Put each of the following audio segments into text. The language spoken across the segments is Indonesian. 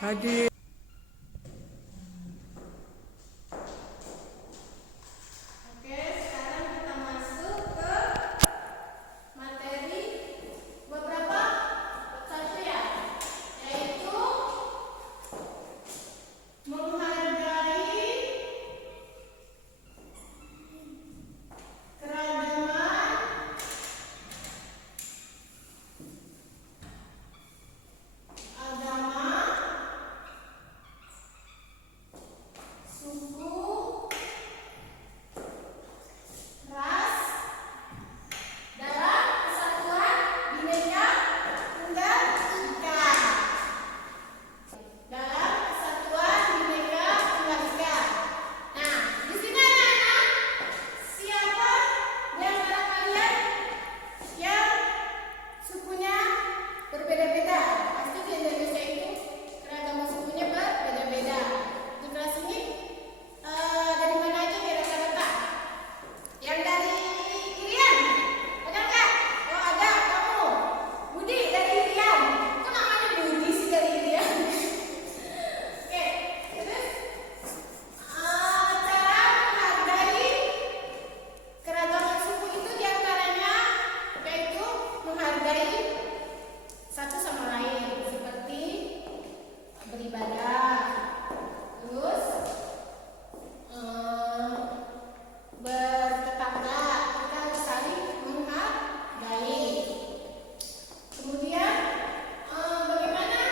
Hadir. Oke, sekarang kita masuk ke materi beberapa satu ya, yaitu menghargai keragaman agama, suku, ras dalam kesatuan Bhinneka Tunggal Ika. Dalam kesatuan Bhinneka Tunggal Ika. Nah, di sini anak-anak, siapa di antara kalian yang sukunya berbeda-beda? Pasti di Indonesia itu keragaman sukunya berbeda-beda. Di kelas ini dari mana aja kira-kira Kak? Yang dari Irian? Ada nggak? Oh ada, kamu. Budi dari Irian. Kok namanya Budi sih dari Irian? Oke, terus cara menghargai keragaman suku itu diantaranya yaitu menghargai satu sama lain, seperti beribadah, terus bertetangga, kita harus saling menghargai. Kemudian bagaimana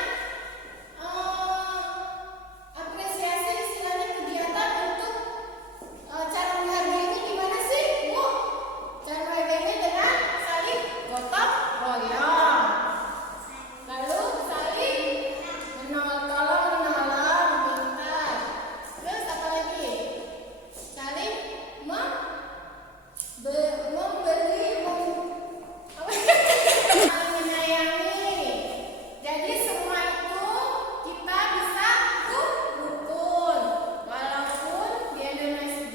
apresiasi istilahnya kegiatan untuk cara menghargai itu gimana sih, Bu? Cara menghargainya dengan saling gotong royong, lalu saling tolong menolong, pintar. Terus apa lagi? Saling memberi, menyayangi. Jadi semua itu kita bisa rukun. Walaupun di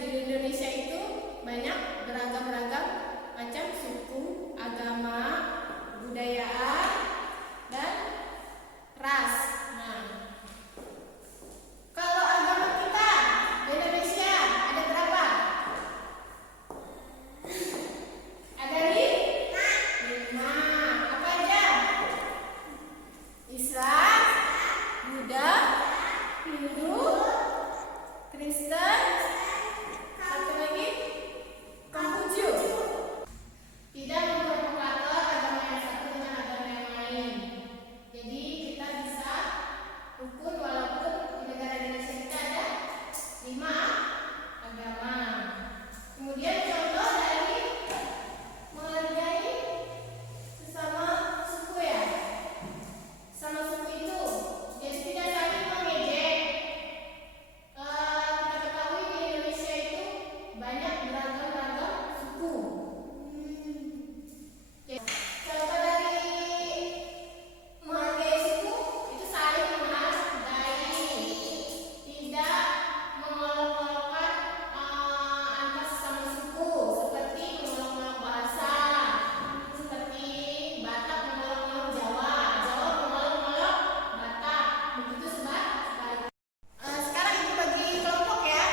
Indonesia itu banyak beragam-ragam macam suku, agama, budayaan, dan ras. Nah, kalau agama kita di Indonesia ada berapa? Ada lima. Apa aja? Islam, Buddha, Hindu, Kristen, satu lagi Konghucu. Tidak memprovokator agama yang satu dengan agama yang lain. Jadi kita bisa rukun walaupun di negara Indonesia kita ada 5 agama. Kemudian contoh dari menghargai sesama suku ya. Sama suku itu, jadi tidak saling mengejek. Kita ketahui di Indonesia itu banyak beragam-ragam suku. Contoh dari menghargai suku itu saling menghargai, tidak mengolok-olokkan antar sesama suku, seperti mengolok-olok bahasa, seperti Batak mengolok-olok Jawa, Jawa mengolok-olok Batak, begitu sebaliknya. Sekarang ibu bagi kelompok ya.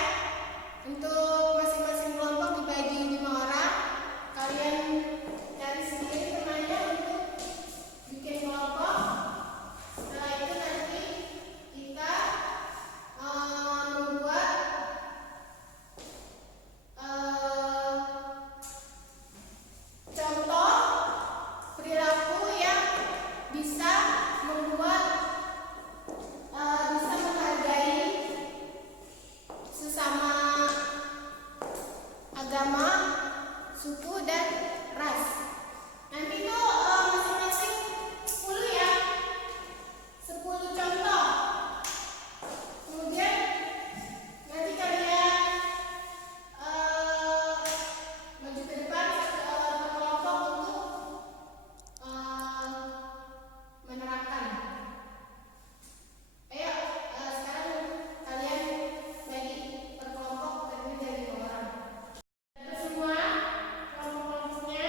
Untuk masing-masing kelompok dibagi 5 orang. Kalian cari sendiri temannya untuk bikin kelompok. Setelah itu nanti kita membuat contoh perilaku yang bisa membuat bisa menghargai sesama agama, suku, dan ras. Nanti itu masing-masing 10 ya, 10 contoh. Kemudian nanti kalian maju ke depan satu kelompok untuk menerapkan. Ayo sekarang kalian bagi per kelompok terdiri dari 5 orang. Semua kelompok-kelompoknya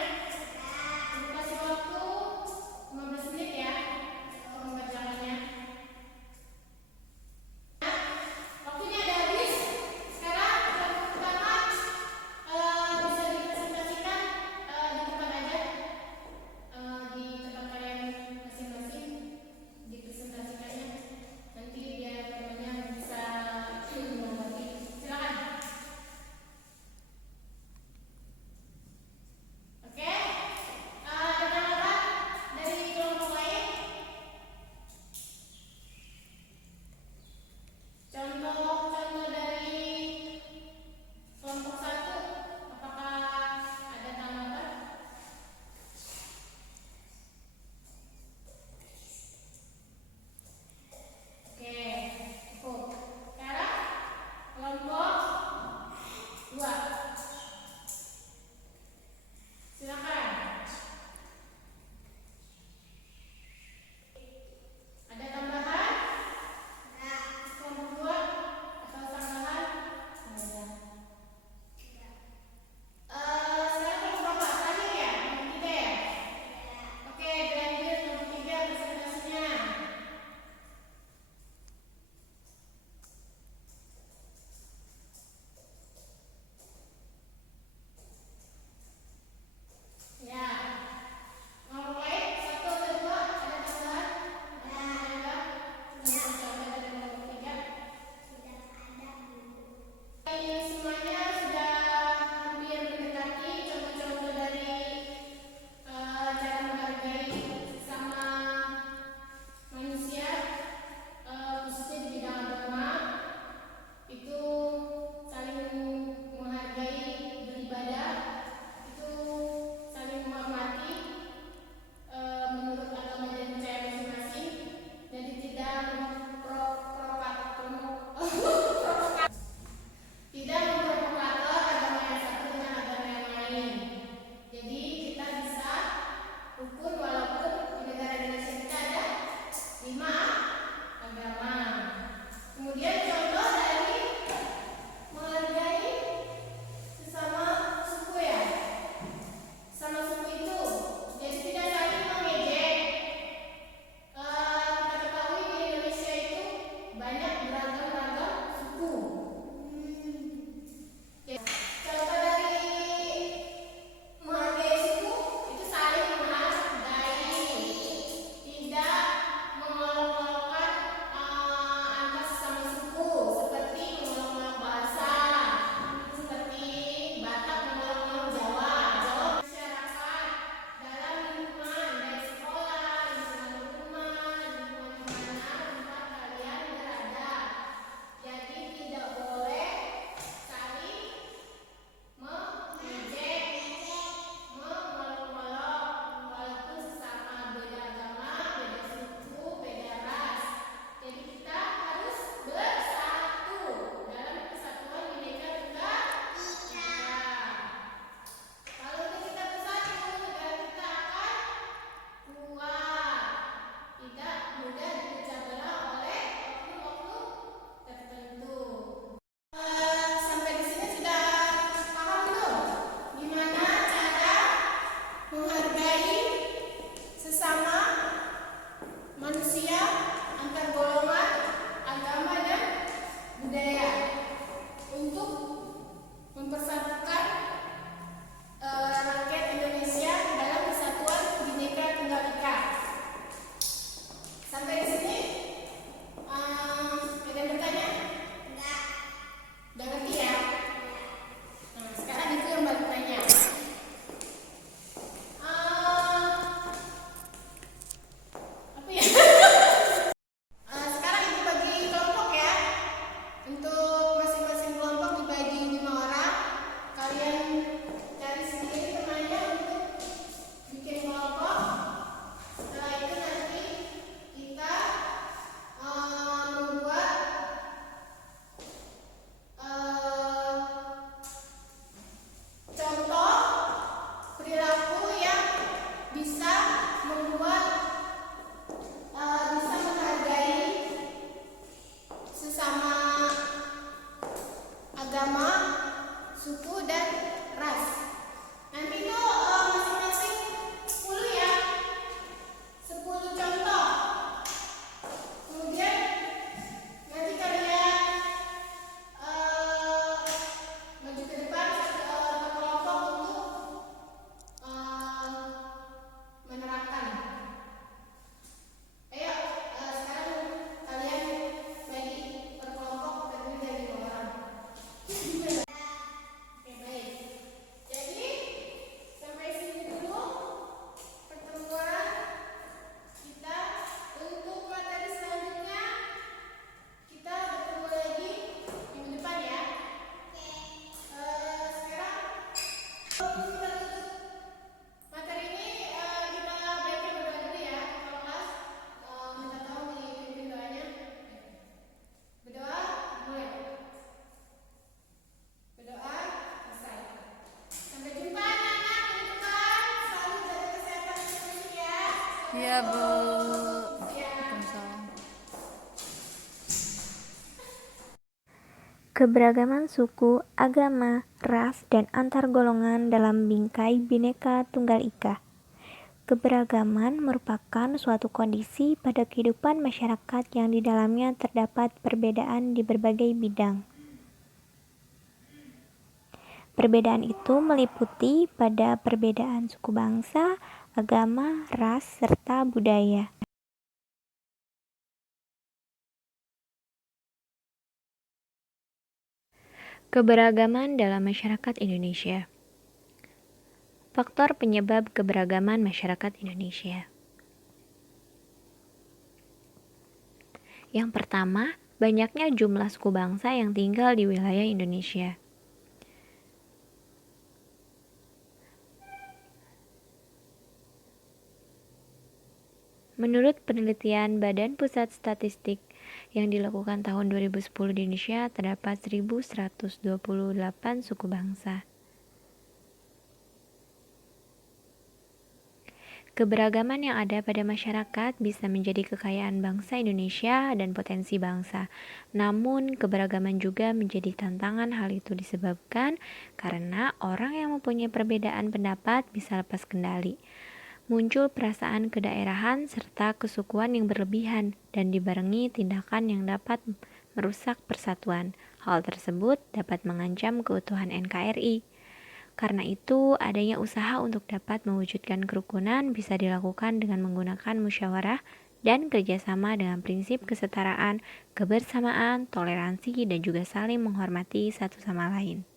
Iya, Bu. Waalaikumsalam. Keberagaman suku, agama, ras, dan antar golongan dalam bingkai Bhinneka Tunggal Ika. Keberagaman merupakan suatu kondisi pada kehidupan masyarakat yang di dalamnya terdapat perbedaan di berbagai bidang. Perbedaan itu meliputi pada perbedaan suku bangsa, agama, ras, serta budaya. Keberagaman dalam masyarakat Indonesia. Faktor penyebab keberagaman masyarakat Indonesia. Yang pertama, banyaknya jumlah suku bangsa yang tinggal di wilayah Indonesia. Menurut penelitian Badan Pusat Statistik yang dilakukan tahun 2010 di Indonesia, terdapat 1.128 suku bangsa. Keberagaman yang ada pada masyarakat bisa menjadi kekayaan bangsa Indonesia dan potensi bangsa. Namun, keberagaman juga menjadi tantangan. Hal itu disebabkan karena orang yang mempunyai perbedaan pendapat bisa lepas kendali. Muncul perasaan kedaerahan serta kesukuan yang berlebihan dan dibarengi tindakan yang dapat merusak persatuan. Hal tersebut dapat mengancam keutuhan NKRI. Karena itu, adanya usaha untuk dapat mewujudkan kerukunan bisa dilakukan dengan menggunakan musyawarah dan kerjasama dengan prinsip kesetaraan, kebersamaan, toleransi, dan juga saling menghormati satu sama lain.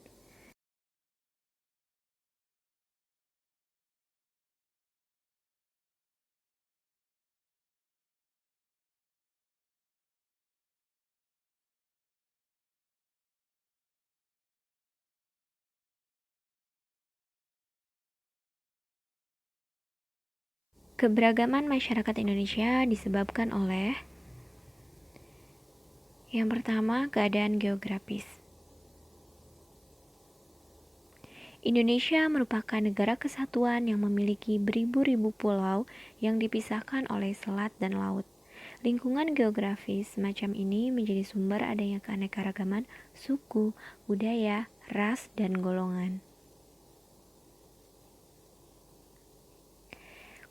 Keberagaman masyarakat Indonesia disebabkan oleh yang pertama, keadaan geografis. Indonesia merupakan negara kesatuan yang memiliki beribu-ribu pulau yang dipisahkan oleh selat dan laut. Lingkungan geografis semacam ini menjadi sumber adanya keanekaragaman suku, budaya, ras, dan golongan.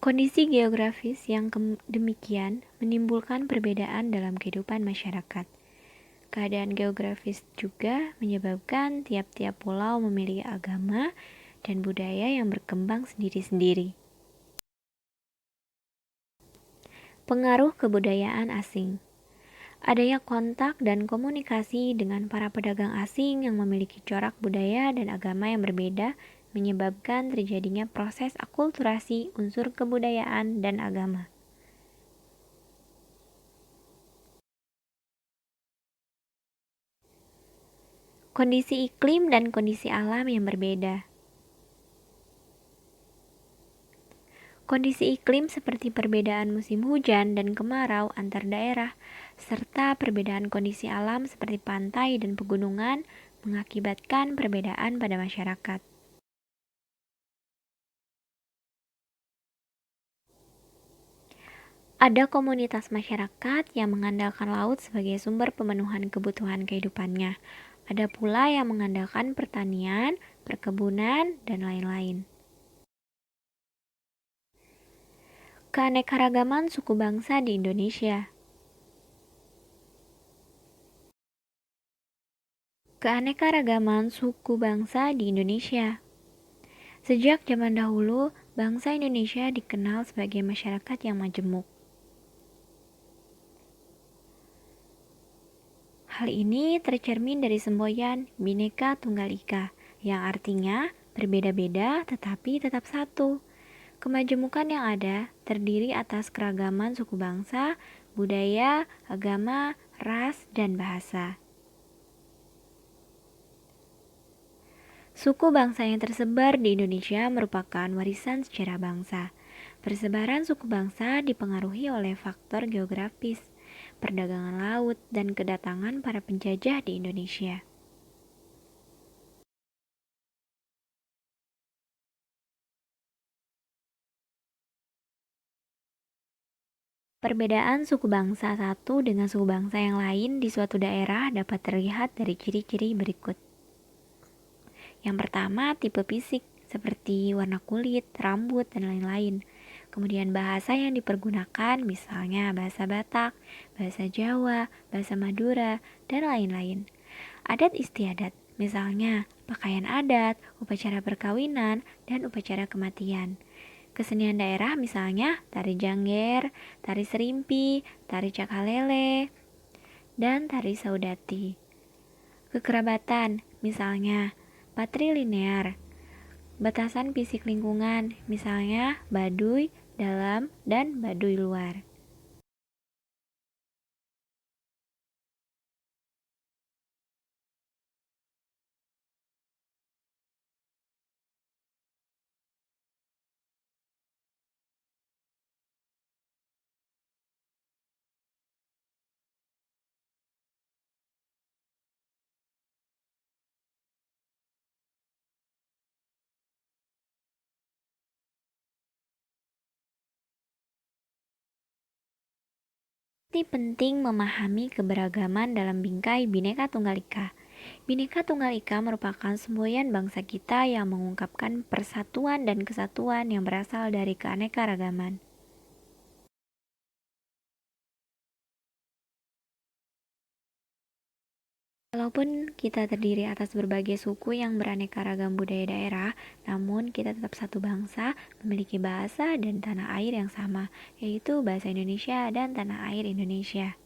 Kondisi geografis yang demikian menimbulkan perbedaan dalam kehidupan masyarakat. Keadaan geografis juga menyebabkan tiap-tiap pulau memiliki agama dan budaya yang berkembang sendiri-sendiri. Pengaruh kebudayaan asing. Adanya kontak dan komunikasi dengan para pedagang asing yang memiliki corak budaya dan agama yang berbeda menyebabkan terjadinya proses akulturasi unsur kebudayaan dan agama. Kondisi iklim dan kondisi alam yang berbeda. Kondisi iklim seperti perbedaan musim hujan dan kemarau antar daerah, serta perbedaan kondisi alam seperti pantai dan pegunungan mengakibatkan perbedaan pada masyarakat. Ada komunitas masyarakat yang mengandalkan laut sebagai sumber pemenuhan kebutuhan kehidupannya. Ada pula yang mengandalkan pertanian, perkebunan, dan lain-lain. Keanekaragaman suku bangsa di Indonesia. Keanekaragaman suku bangsa di Indonesia. Sejak zaman dahulu, bangsa Indonesia dikenal sebagai masyarakat yang majemuk. Hal ini tercermin dari semboyan Bhinneka Tunggal Ika, yang artinya berbeda-beda tetapi tetap satu. Kemajemukan yang ada terdiri atas keragaman suku bangsa, budaya, agama, ras, dan bahasa. Suku bangsa yang tersebar di Indonesia merupakan warisan sejarah bangsa. Persebaran suku bangsa dipengaruhi oleh faktor geografis, perdagangan laut, dan kedatangan para penjajah di Indonesia. Perbedaan suku bangsa satu dengan suku bangsa yang lain di suatu daerah dapat terlihat dari ciri-ciri berikut. Yang pertama, tipe fisik, seperti warna kulit, rambut, dan lain-lain. Kemudian bahasa yang dipergunakan, misalnya bahasa Batak, bahasa Jawa, bahasa Madura, dan lain-lain. Adat istiadat, misalnya pakaian adat, upacara perkawinan, dan upacara kematian. Kesenian daerah misalnya tari jangger, tari serimpi, tari cakalele, dan tari saudati. Kekerabatan misalnya patrilinear, batasan fisik lingkungan misalnya Baduy dalam dan Baduy luar. Penting memahami keberagaman dalam bingkai Bhinneka Tunggal Ika. Bhinneka Tunggal Ika merupakan semboyan bangsa kita yang mengungkapkan persatuan dan kesatuan yang berasal dari keanekaragaman. Walaupun kita terdiri atas berbagai suku yang beraneka ragam budaya daerah, namun kita tetap satu bangsa, memiliki bahasa dan tanah air yang sama, yaitu bahasa Indonesia dan tanah air Indonesia.